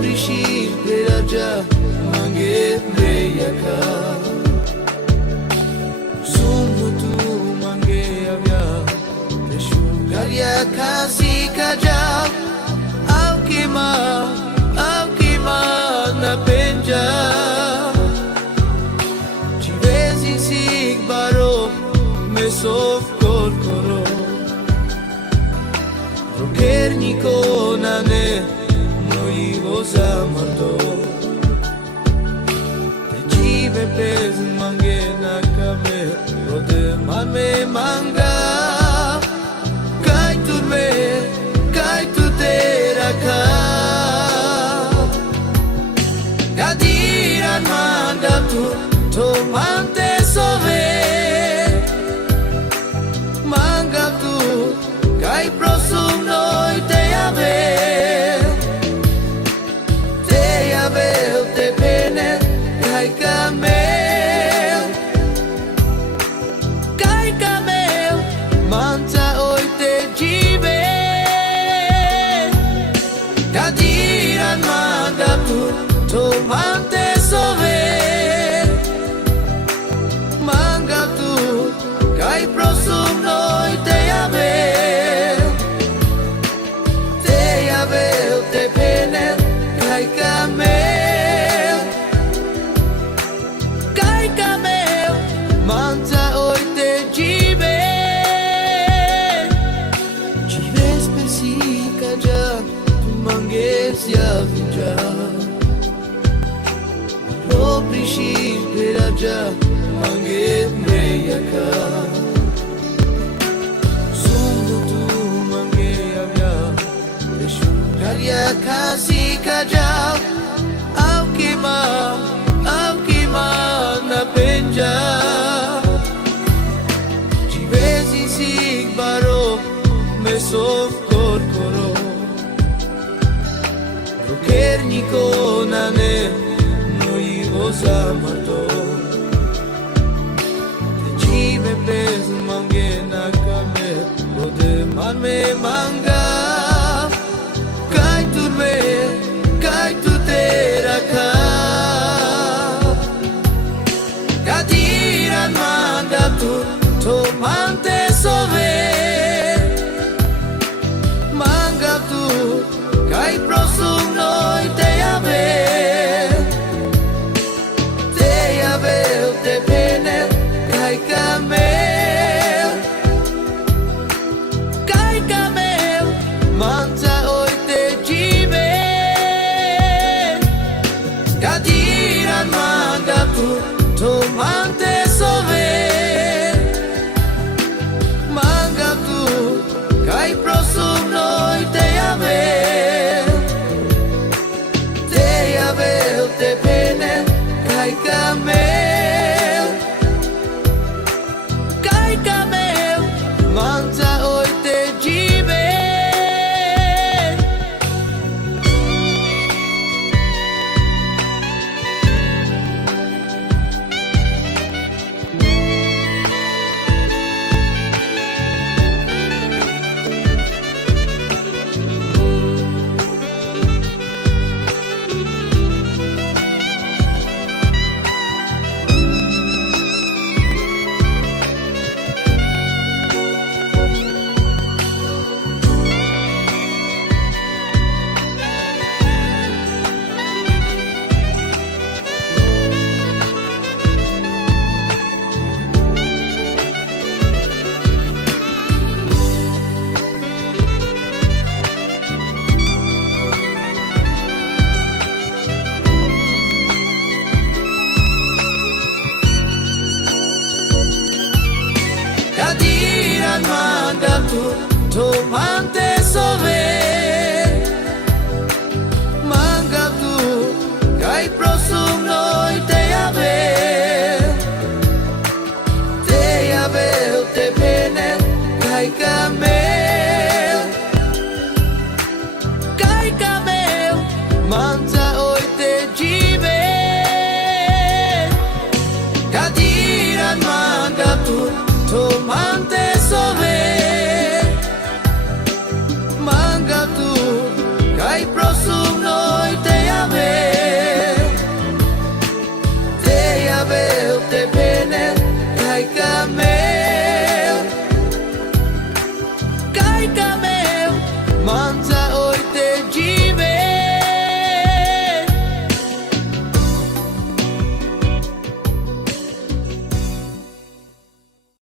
Prishir Peraja Mange Breyaka Sumutu Mange Avya Teshugarya Kasi Kaja Aukima Na Penja Chivesi Sig Baro Mesov Korkoro Rokerniko Nane Zamarto Te jive pez mange na kame Rode mame manga Kai tu te raka Gadiran manga tu tomante sove Manga tu kai prosum noi te ave Tomante sove Manga tu Kai prosum noi te ave Te pene Kai camel Manta oi te jive Jive spesica già Tu manges ya vinja Prishir Peraja Mange Breyaka Sumutu Mange Avya Teshugarya Kasi Kaja Aukima Na Penja Chivesi Sig Baro Mesov Korkoro Rokerniko Nane Zamarto Te jive pez mange na kame Rode mame manga